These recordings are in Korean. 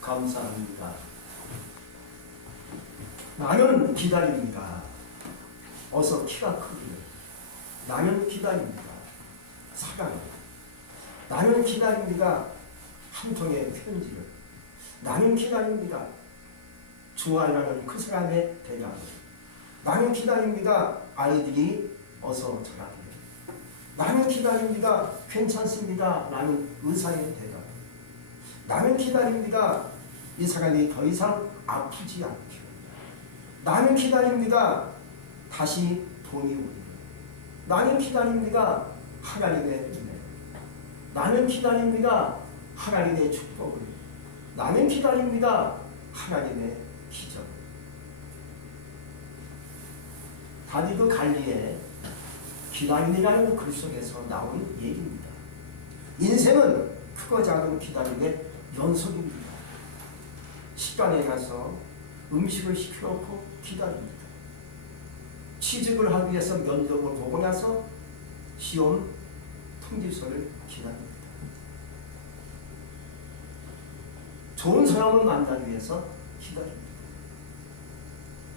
감사합니다. 나는 기다립니다. 어서 키가 크기를. 나는 기다립니다. 사랑. 나는 기다립니다. 한 통의 편지를. 나는 기다립니다. 좋아라는 그 사람의 대답을. 나는 기다립니다. 아이들이 어서 자라기를. 나는 기다립니다. 괜찮습니다. 라는 의사의 대답. 나는 기다립니다. 이 사람이 더 이상 아프지 않기를. 나는 기다립니다. 다시 돈이 오기를. 나는 기다립니다. 하나님의 은혜. 나는 기다립니다. 하나님의 축복을. 나는 기다립니다. 하나님의 기적. 다니도 갈리에 기다림이라는 글 속에서 나온 얘기입니다. 인생은 크고 작은 기다림의 연속입니다. 식당에 가서 음식을 시켜놓고 기다립니다. 취직을 하기 위해서 면접을 보고 나서 시험 통지서를 기다립니다. 좋은 사람을 만나기 위해서 기다립니다.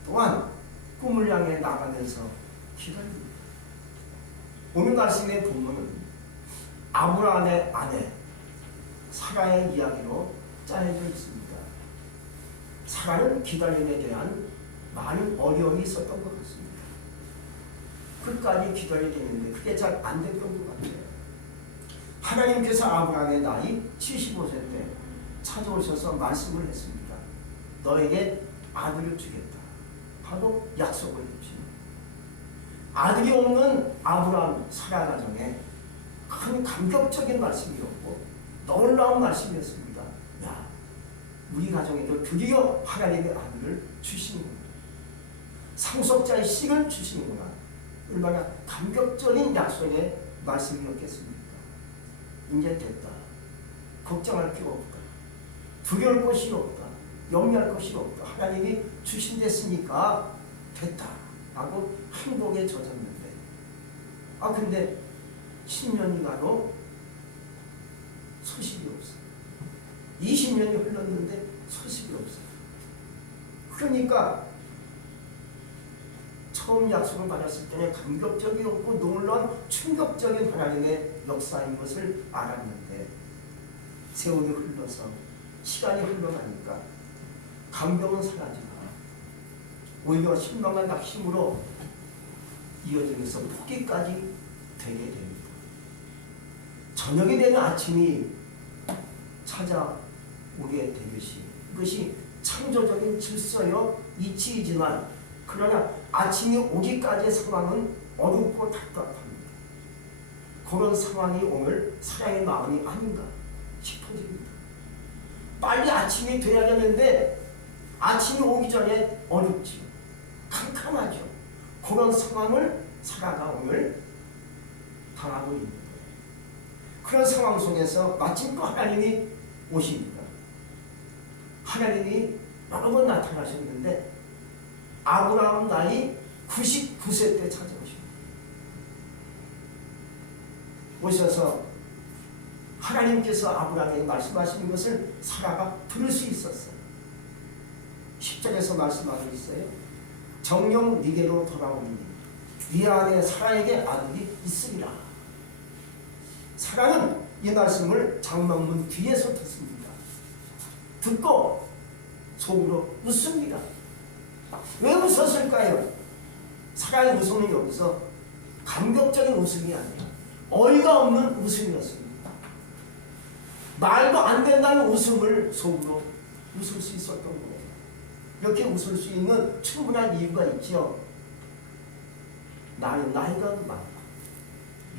또한 꿈을 향해 나가면서 기다립니다. 오늘 말씀의 본문은 아브라함의 아내 사라의 이야기로 짜여져 있습니다. 사라는 기다림에 대한 많은 어려움이 있었던 것 같습니다. 끝까지 기다려야 되는데 그게 잘 안 됐던 것 같아요. 하나님께서 아브라함의 나이 75세 때 찾아오셔서 말씀을 했습니다. 너에게 아들을 주겠다 하고 약속을 했죠. 아들이 없는 아브라함 사라 가정에 큰 감격적인 말씀이었고 놀라운 말씀이었습니다. 야, 우리 가정에도 드디어 하나님의 아들을 주시는구나. 상속자의 씨를 주시는구나. 얼마나 감격적인 약속의 말씀이었겠습니까? 이제 됐다. 걱정할 필요 없다. 두려울 것이 없다. 염려할 것이 없다. 하나님이 주신댔으니까 됐다. 하고 행복에 젖었는데 근데 10년이 가도 소식이 없어요. 20년이 흘렀는데 소식이 없어요. 그러니까 처음 약속을 받았을 때는 감격적이었고 놀라운 충격적인 하나님의 역사인 것을 알았는데 세월이 흘러서 시간이 흘러가니까 감격은 사라지고 오히려 실망과 낙심으로 이어지면서 포기까지 되게 됩니다. 저녁이 되는 아침이 찾아오게 되듯이 이것이 창조적인 질서여 이치이지만 그러나 아침이 오기까지의 상황은 어둡고 답답합니다. 그런 상황이 오늘 사랑의 마음이 아닌가 싶어집니다. 빨리 아침이 돼야 되는데 아침이 오기 전에 어렵지요. 캄캄하죠. 그런 상황을 사라가 오늘 당하고 있는 거예요. 그런 상황 속에서 마침 또 하나님이 오십니다. 하나님이 여러 번 나타나셨는데 아브라함 나이 99세 때 찾아오십니다. 오셔서 하나님께서 아브라함에게 말씀하시는 것을 사라가 들을 수 있었어요. 10절에서 말씀하고 있어요. 정녕 네게로 돌아오니 네 안에 사라에게 아들이 있으리라. 사라는 이 말씀을 장막문 뒤에서 듣습니다. 듣고 속으로 웃습니다. 왜 웃었을까요? 사라의 웃음은 여기서 감격적인 웃음이 아니라 어이가 없는 웃음이었습니다. 말도 안 된다는 웃음을 속으로 웃을 수 있었던 거예요. 이렇게 웃을 수 있는 충분한 이유가 있죠. 나는 나이가 많고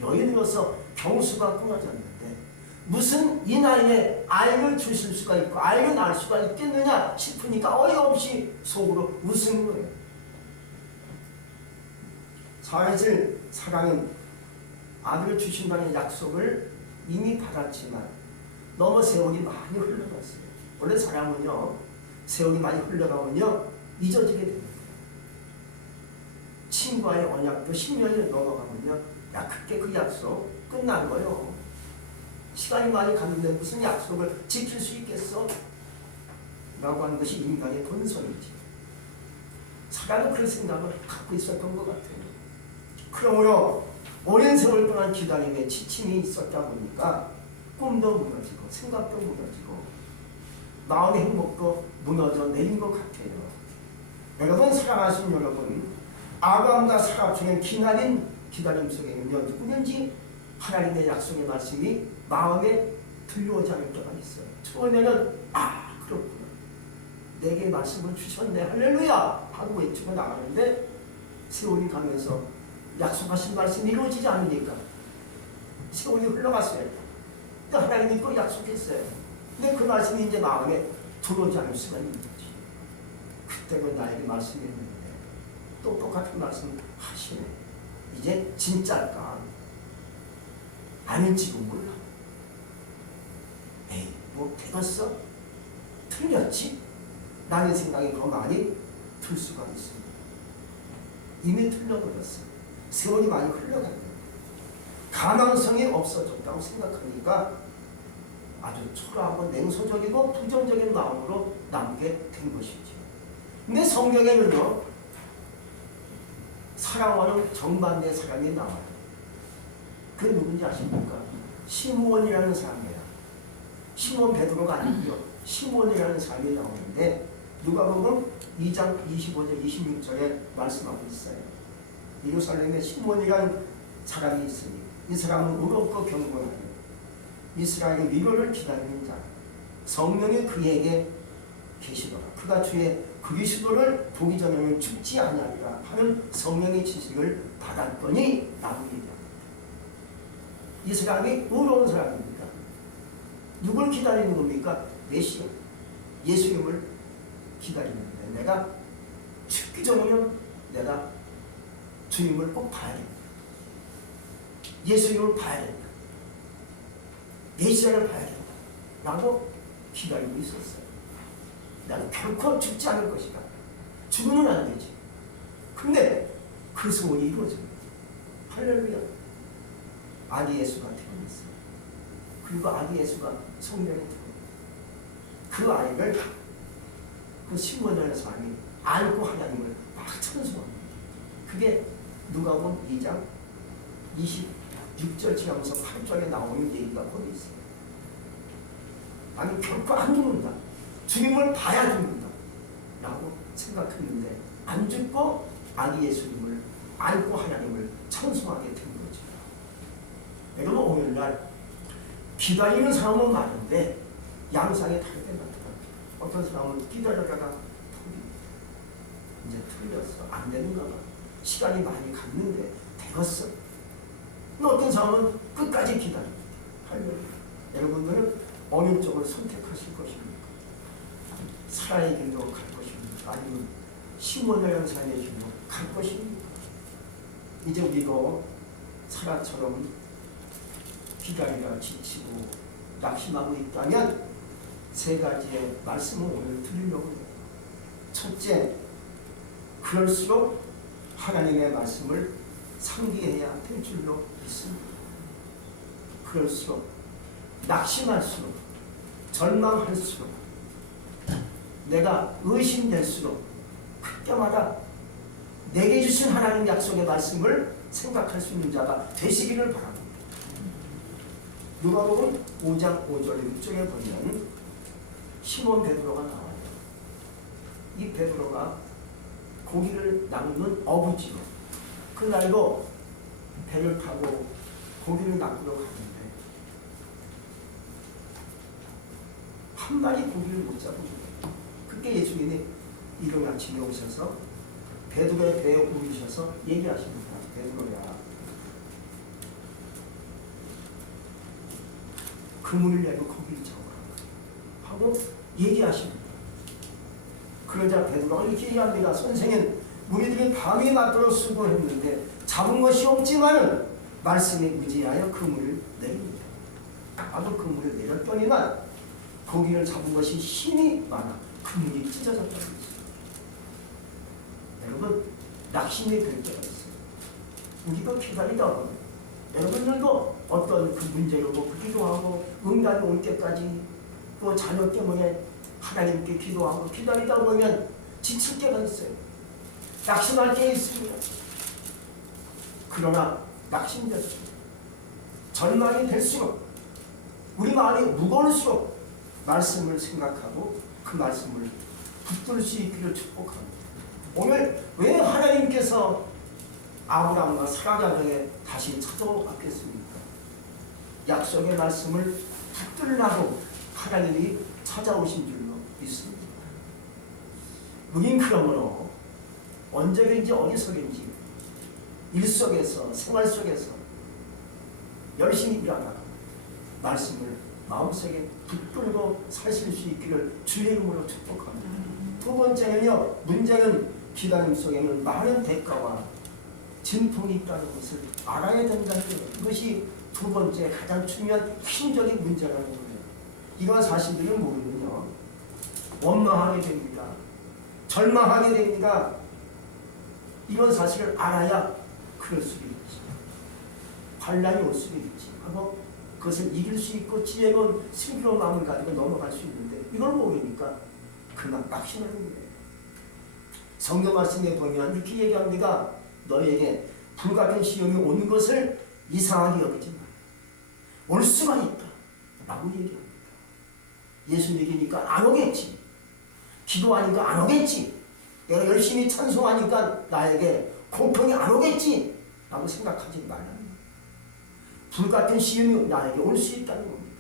여인으로서 경수가 끊어졌는데 무슨 이 나이에 아이를 주실 수가 있고 아이를 낳을 수가 있겠느냐 싶으니까 어이없이 속으로 웃은 거예요. 사실 사랑은 아들을 주신다는 약속을 이미 받았지만 너무 세월이 많이 흘러갔어요. 원래 사람은요 세월이 많이 흘러가면요 잊어지게 됩니다. 친구와의 언약도 10년이 넘어가면요 야 그때 그 약속 끝난 거요. 시간이 많이 갔는데 무슨 약속을 지킬 수 있겠어? 라고 하는 것이 인간의 본성이지. 사람은 그런 생각을 갖고 있었던 것 같아요. 그러므로 오랜 세월 동안 기다림에 지침이 있었다 보니까 꿈도 무너지고 생각도 무너지고 마음의 행복도 무너져 내린 것 같아요. 여러분, 사랑하신 여러분, 아브라함과 사라 중에 기나린 기다림 속에는요, 누구든지 하나님의 약속의 말씀이 마음에 들려오지 않을 때가 있어요. 처음에는 그렇구나, 내게 말씀을 주셨네, 할렐루야 하고 외치고 나가는데 세월이 가면서 약속하신 말씀이 이루어지지 않으니까 세월이 흘러갔어요. 근데 하나님이 또 약속했어요. 근데 그 말씀이 이제 마음에 들어오지 않을 수가 있는 거지. 그때는 나에게 말씀이 했는데 또 똑같은 말씀 하시네. 이제 진짜일까 아닐지도 몰라. 에이, 뭐 되겠어? 틀렸지? 라는 생각이 더 많이 들 수가 있습니다. 이미 틀려버렸어. 세월이 많이 흘러갔네. 가망성이 없어졌다고 생각하니까 아주 초라하고 냉소적이고 부정적인 마음으로 남게 된 것이죠. 근데 성경에는요, 사랑하는 정반대의 사람이 나와요. 그게 누군지 아십니까? 시므온이라는 사람이에요. 시몬 베드로가 아니고요, 시몬이라는 사람이 나오는데 누가복음 2장 25절 26절에 말씀하고 있어요. 예루살렘에 시몬이라는 사람이 있으니 이 사람은 의롭고 경건하며 이스라엘의 위로를 기다리는 자, 성령이 그에게 계시더라. 그가 주의 그리스도를 보기 전에는 죽지 아니하리라 하는 성령의 지식을 받았더니 라고 얘기합니다. 이 사람이 의로운 사람입니다. 누굴 기다리는 겁니까? 메시아, 예수님을 기다리는데 내가 죽기 전에는 내가 주님을 꼭 봐야 된다. 예수님을 봐야 된다. 메시아를 봐야 된다. 라고 기다리고 있었어요. 나는 결코 죽지 않을 것이다. 죽으면 안 되지. 근데 그 소원이 이루어집니다. 할렐루야. 아기 예수가 태어났어요. 그리고 아기 예수가 성령에 들어옵니다. 그 아이를 그 시몬이라는 사람이 안고 하나님을 막 찬송합니다. 그게 누가복음 2장 26절 지나면서 8절에 나오는 얘기가 거기 있어요. 아니, 결코 안 죽는다. 주님을 봐야 죽는다. 라고 생각했는데 안 죽고 아기 예수님을 안고 하나님을 찬송하게 된 거죠. 여러분, 오늘날 기다리는 사람은 많은데 양상이 다르게 나타납니다. 어떤 사람은 기다리다가 이제 틀렸어. 안 되는가 봐. 시간이 많이 갔는데 되었어. 어떤 사람은 끝까지 기다립니다. 여러분들은 어느 쪽을 선택하실 것입니까? 사라의 길로 갈 것입니까? 아니면 시몬이라는 사람의 길로 갈 것입니까? 이제 우리도 사라처럼 기다리다 지치고 낙심하고 있다면 세 가지의 말씀을 오늘 드리려고 해요. 첫째, 그럴수록 하나님의 말씀을 상기해야 될 줄로 믿습니다. 그럴수록 낙심할수록 절망할수록 내가 의심될수록 그때마다 내게 주신 하나님 약속의 말씀을 생각할 수 있는 자가 되시기를 바랍니다. 누가복음 5장 5절 6절에 보면 시몬 베드로가 나와요. 이 베드로가 고기를 낚는 어부지요. 그날도 배를 타고 고기를 낚으러 가는데 한 마리 고기를 못 잡은 거예요. 그때 예수님이 이른 아침에 오셔서 베드로의 배에 오르셔서 얘기하십니다. 베드로야, 그물을 내고 고기를 잡아라 하고 얘기하십니다. 그러자 베드로가 이렇게 얘기합니다. 선생님, 우리들이 밤이 낮도록 수고했는데 잡은 것이 없지만은 말씀에 의지하여 그물을 내립니다. 나도 그물을 내렸더니만 고기를 잡은 것이 힘이 많아 그물이 찢어졌다고 했어요. 여러분, 낙심이 될 때가 있어요. 우리도 기다리다 여러분들도 어떤 그 문제로 기도하고 응답이 올 때까지 또 자녀 때문에 하나님께 기도하고 기다리다 보면 지칠 때가 있어요. 낙심할 때가 있습니다. 그러나 낙심될수록 절망이 될수록 우리 마음이 무거울수록 말씀을 생각하고 그 말씀을 붙들 수 있기를 축복합니다. 오늘 왜 하나님께서 아브라함과 사라 가정에 다시 찾아왔겠습니까? 약속의 말씀을 붙들라고 하나님이 찾아오신 줄로 믿습니다. 우린 그러므로 언제든지 어디서든지 일 속에서 생활 속에서 열심히 일하다가 말씀을 마음속에 붙들고 사실 수 있기를 주의 이름으로 축복합니다. 두 번째는요, 문제는 기다림 속에는 많은 대가와 진통이 있다는 것을 알아야 된다는 거예요. 이것이 두 번째 가장 중요한 힘적인 문제라는 거예요. 이런 사실들을 모르면요, 원망하게 됩니다. 절망하게 됩니다. 이런 사실을 알아야 그럴 수도 있지. 환란이 올 수도 있지. 하고 그것을 이길 수 있고 지혜로운 슬기로운 마음을 가지고 넘어갈 수 있는데 이걸 모르니까 그만 낙심하는 거예요. 성경 말씀에 보면 이렇게 얘기합니다. 너에게 불같은 시험이 오는 것을 이상하게 여기지 마. 올 수가 있다. 라고 얘기합니다. 예수 믿으니까 안 오겠지. 기도하니까 안 오겠지. 내가 열심히 찬송하니까 나에게 고통이 안 오겠지. 라고 생각하지 말라는 거예요. 불같은 시험이 나에게 올 수 있다는 겁니다.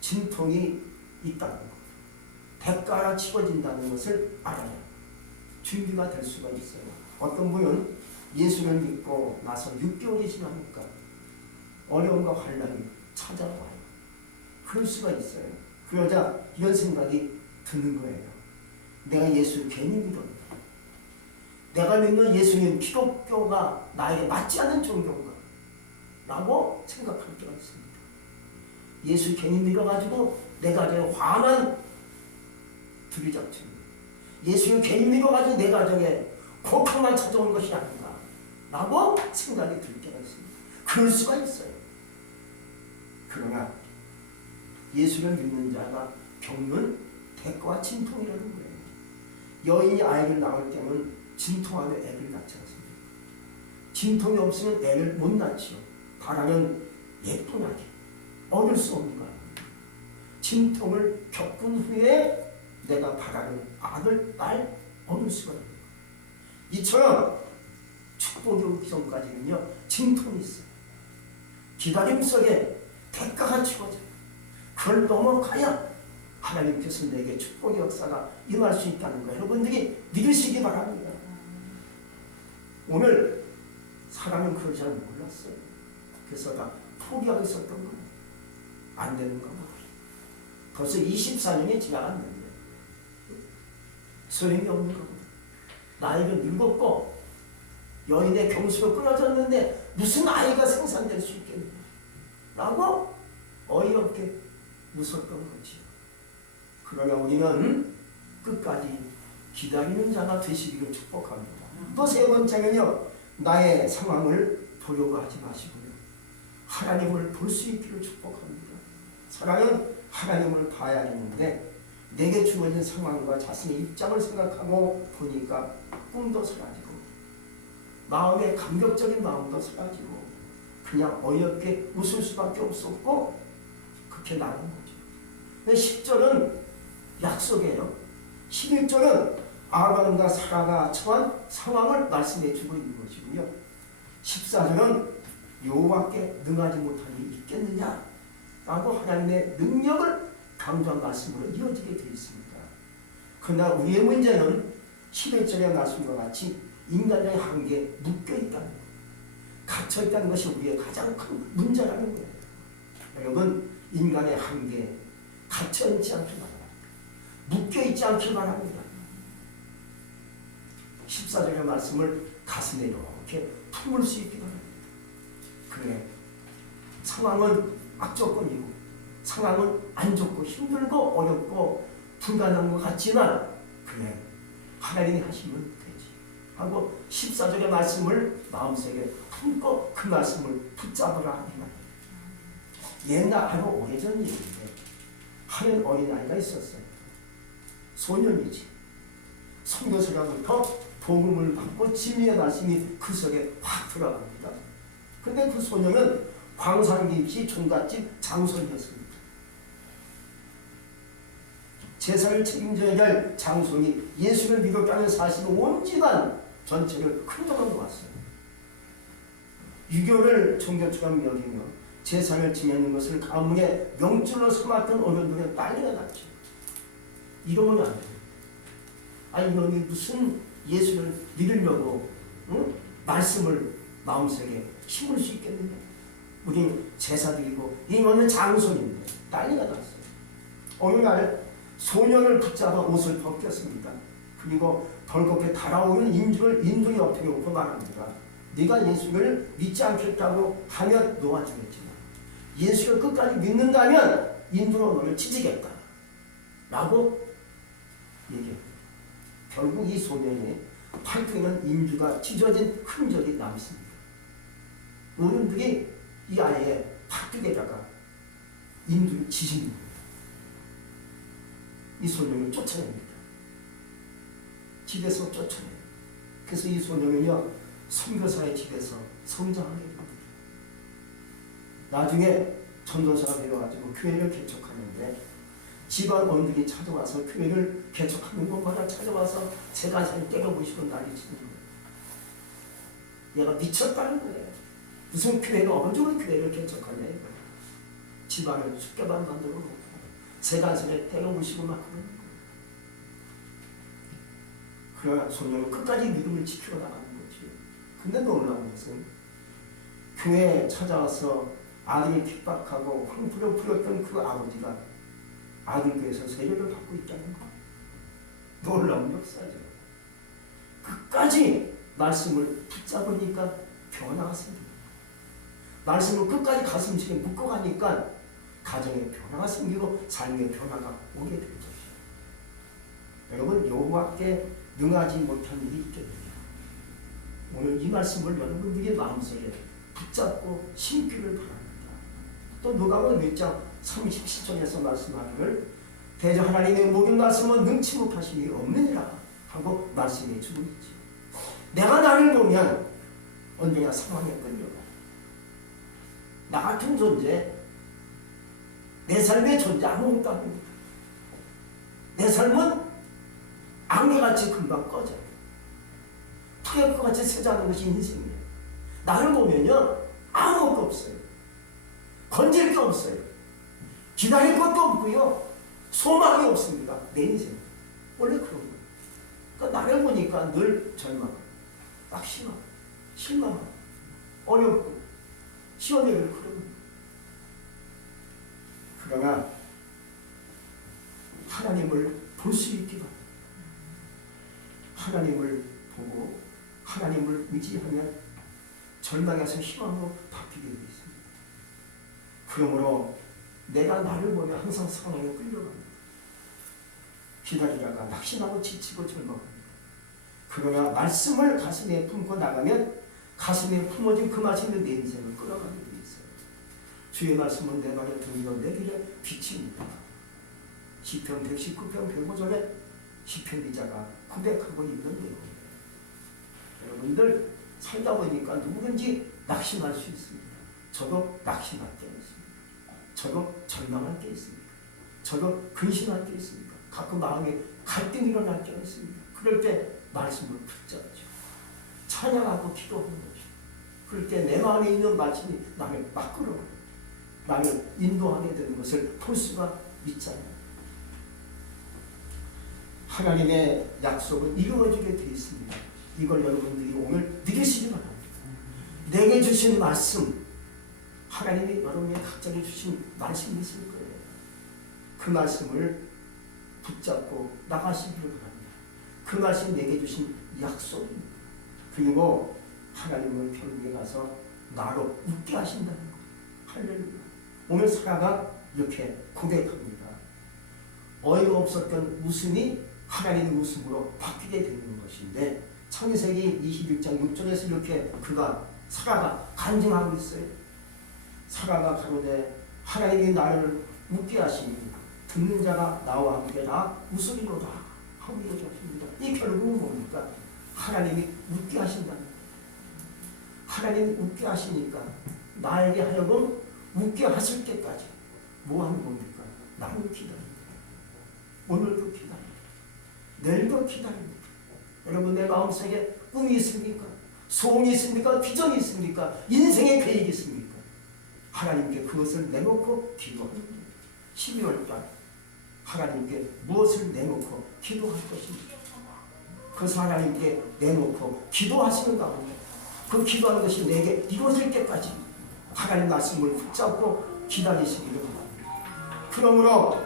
진통이 있다는 겁니다. 대가가 치워진다는 것을 알아야 준비가 될 수가 있어요. 어떤 분은 예수를 믿고 나서 6개월이 지나니까 어려움과 환란이 찾아와요. 그럴 수가 있어요. 그러자 이런 생각이 드는 거예요. 내가 예수를 괜히 믿었나? 내가 믿는 예수님 기독교가 나에게 맞지 않는 종교인가? 라고 생각할 때가 있습니다. 예수 괜히 믿어가지고 내 가정에 화만 들이닥칩니다. 예수를 괜히 믿어가지고 내 가정에 고통만 찾아온 것이 아닌가? 라고 생각이 들 때가 있습니다. 그럴 수가 있어요. 그러나 예수를 믿는 자가 겪는 대가와 진통이라는 거예요. 여인이 아이를 낳을 때는 진통하며 애를 낳지 않습니다. 진통이 없으면 애를 못 낳지요. 바라면 예쁜하게 얻을 수 없는 거 아닙니까? 진통을 겪은 후에 내가 바라는 아들, 딸 얻을 수가 있는 거예요. 이처럼 축복이 오기 전까지는요, 진통이 있어요. 기다림 속에 대가가 치워져요. 그걸 넘어가야 하나님께서 내게 축복의 역사가 임할 수 있다는 거 여러분들이 믿으시기 바랍니다. 오늘 사람은 그걸 잘 몰랐어요. 그래서 다 포기하고 있었던 거예요. 안 되는 거예요. 벌써 24년이 지나갔는데 소용이 없는 겁니다. 나이가 늙었고 여인의 경수가 끊어졌는데 무슨 아이가 생산될 수 있겠느냐 라고 어이없게 웃었던 거지요. 그러나 우리는 끝까지 기다리는 자가 되시기를 축복합니다. 또 세 번째는요, 나의 상황을 보려고 하지 마시고요, 하나님을 볼 수 있기를 축복합니다. 사랑은 하나님을 봐야 하는데 내게 주어진 상황과 자신의 입장을 생각하고 보니까 꿈도 사라지고 마음의 감격적인 마음도 사라지고 그냥 어이없게 웃을 수밖에 없었고 그렇게 나온 거죠. 10절은 약속이에요. 11절은 아브라함과 사라가 처한 상황을 말씀해 주고 있는 것이고요. 14절은 여호와께 능하지 못한 일이 있겠느냐 라고 하나님의 능력을 강조한 말씀으로 이어지게 되어 있습니다. 그러나 우리의 문제는 11절의 말씀과 같이 인간의 한계에 묶여있다는 것, 갇혀있다는 것이 우리의 가장 큰 문제라는 거예요. 여러분, 인간의 한계에 갇혀있지 않길 바랍니다. 묶여있지 않길 바랍니다. 14절의 말씀을 가슴에 이렇게 품을 수 있기 바랍니다. 그래, 상황은 악조건이고 상황은 안 좋고 힘들고 어렵고 불가능한 것 같지만 그래, 하나님이 하시면 되지 하고 14절의 말씀을 마음속에 품고 그 말씀을 붙잡으라 하는 말이에요. 옛날 아주 오래전 얘기인데 한 어린아이가 있었어요. 소년이지. 선교사로부터 복음을 받고 진리의 말씀이 그 속에 확 들어갑니다. 근데 그 소년은 광산김씨 종갓집 장손이었습니다. 제사를 책임져야 할 장손이 예수를 믿었다는 사실을 온 집안 전체를 흔들어 놓았어요. 유교를 종교처럼 여기며 제사를 지내는 것을 가문의 명줄로 삼았던 어른들의 난리가 났죠. 이러면 안 돼요. 아니 너희 무슨 예수를 믿으려고 말씀을 마음속에 심을 수 있겠느냐. 우리는 제사드리고 이거는 장손인데 난리가 났어요. 어느 날 소년을 붙잡아 옷을 벗겼습니다. 그리고 벌겋게 달아오는 인주 옆에 놓고 말합니다. 네가 예수를 믿지 않겠다고 하면 놓아주겠지만 예수를 끝까지 믿는다면 인주로 너를 찢으겠다 라고 얘기합니다. 결국 이 소년의 팔뚝에는 인주가 찢어진 흔적이 남습니다. 어른들이 이 아이의 팔뚝에다가 인주를 지십니다. 이 소년을 쫓아냅니다. 집에서 쫓아내요. 그래서 이 소년은요 선교사의 집에서 성장하게 됩니다. 나중에 전도사가 되어가지고 교회를 개척하는데 집안 어른들이 찾아와서 교회를 개척하는 곳마다 찾아와서 재간사를 때려보시고 난리치는 거예요. 얘가 미쳤다는 거예요. 무슨 교회가 어느 교회를 개척하냐 이거예요. 집안을 숫개만 만들어 놓고 재간사를 때려보시고 막 그러는 거예요. 그러나 소년은 끝까지 믿음을 지키러 나가는 거지. 근데 놀라운 것은 교회에 찾아와서 아들이 핍박하고 황푸려 부렸던 그 아버지가 아들 교회에서 세례를 받고 있다는 거. 놀라운 역사죠. 끝까지 말씀을 붙잡으니까 변화가 생깁니다. 말씀을 끝까지 가슴속에 묶어가니까 가정에 변화가 생기고 삶의 변화가 오게 되는 것이죠. 여러분 여호와께 능하지 못한 일이 있겠느냐. 오늘 이 말씀을 여러분들이 마음속에 붙잡고 심기를 바랍니다. 또 누가복음 1장 37절에서 말씀하기를 대저 하나님의 모든 말씀은 능치 못하심이 없느니라 하고 말씀해 주고 있지. 내가 나를 보면 언제나 상황에 끌려가. 나 같은 존재, 내 삶의 존재 아무것도 아닙니다. 내 삶은 악내같이 금방 꺼져요. 타격같이 세자는 것이 인생이에요. 나를 보면요 아무것도 없어요. 건질 게 없어요. 기다릴 것도 없고요. 소망이 없습니다. 내 인생. 원래 그런 거예요. 그러니까 나를 보니까 늘 절망, 낙심하고, 실망하고, 어렵고, 시원해를 그런 거예요. 그러나 하나님을 볼 수 있기 바랍니다. 하나님을 보고 하나님을 의지하면 절망에서 희망으로 바뀌게 되어 있습니다. 그러므로 내가 나를 보면 항상 상황에 끌려갑니다. 기다리다가 낙심하고 지치고 절망합니다. 그러나 말씀을 가슴에 품고 나가면 가슴에 품어진 그 말씀이 내 인생을 끌어가게 되어 있어요. 주의 말씀은 내 발의 등이요 내 길의 빛입니다. 시편 119편 105절에 시편 기자가 고백하고 있는 내용입니다. 여러분들 살다 보니까 누구든지 낙심할 수 있습니다. 저도 낙심할 때 있습니다. 저도 절망할 때 있습니다. 저도 근심할 때 있습니다. 가끔 마음에 갈등이 일어날 때가 있습니다. 그럴 때 말씀을 붙잡죠. 찬양하고 기도하는 거죠. 그럴 때 내 마음에 있는 말씀이 나를 막 끌어가요. 나를 인도하게 되는 것을 볼 수가 있잖아요. 하나님의 약속은 이루어지게 되어 있습니다. 이걸 여러분들이 오늘 믿으시기 바랍니다. 내게 주신 말씀, 하나님이 여러분에게 각자에게 주신 말씀이 있을 거예요. 그 말씀을 붙잡고 나가시기를 바랍니다. 그 말씀이 내게 주신 약속입니다. 그리고 하나님은 결국에 가서 나로 웃게 하신다는 것. 할렐루야. 오늘 사라가 이렇게 고백합니다. 어이가 없었던 웃음이 하나님의 웃음으로 바뀌게 되는 것인데 창세기 21장 6절에서 이렇게 사라가 간증하고 있어요. 사라가 가로되 하나님이 나를 웃게 하시니 듣는 자가 나와 함께 다 웃으리로다 하고 이루어졌습니다. 이 결국은 뭡니까? 하나님이 웃게 하신다는 거예요. 하나님이 웃게 하시니까 나에게 하여금 웃게 하실 때까지 뭐 하는 겁니까? 나는 기다립니다. 오늘도 기다립니다. 내일도 기다립니다. 여러분 내 마음속에 꿈이 있습니까? 소원이 있습니까? 비전이 있습니까? 인생의 계획이 있습니까? 하나님께 그것을 내놓고 기도합니다. 12월달 하나님께 무엇을 내놓고 기도할 것입니다. 그래서 하나님께 내놓고 기도하시는 가운데 그 기도하는 것이 내게 이루어질 때까지 하나님 말씀을 붙잡고 기다리시기를 바랍니다. 그러므로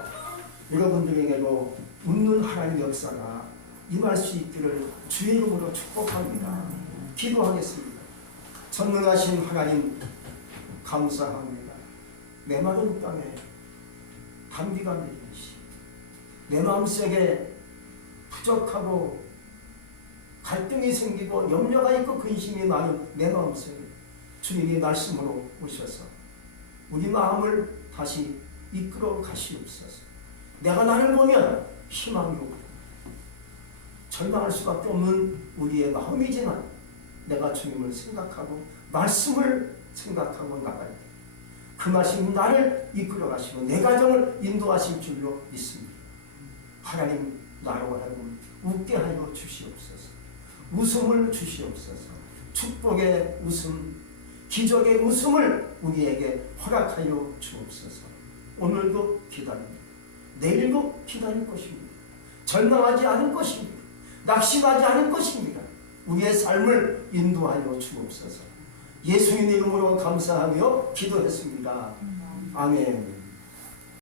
여러분들에게도 웃는 하나님 역사가 임할 수 있기를 주의 이름으로 축복합니다. 기도하겠습니다. 전능하신 하나님 감사합니다. 내 마른 땅에 단비가 내리시 내 마음속에 부족하고 갈등이 생기고 염려가 있고 근심이 많은 내 마음속에 주님이 말씀으로 오셔서 우리 마음을 다시 이끌어 가시옵소서. 내가 나를 보면 희망이 오고 절망할 수밖에 없는 우리의 마음이지만 내가 주님을 생각하고 말씀을 생각하고 나갈 때 그 말씀이 나를 이끌어 가시고 내 가정을 인도하실 줄로 믿습니다. 하나님 나로 하여금 웃게 하여 주시옵소서. 웃음을 주시옵소서. 축복의 웃음, 기적의 웃음을 우리에게 허락하여 주옵소서. 오늘도 기다립니다. 내일도 기다릴 것입니다. 절망하지 않을 것입니다. 낙심하지 않을 것입니다. 우리의 삶을 인도하여 주옵소서. 예수님 이름으로 감사하며 기도했습니다. 아멘.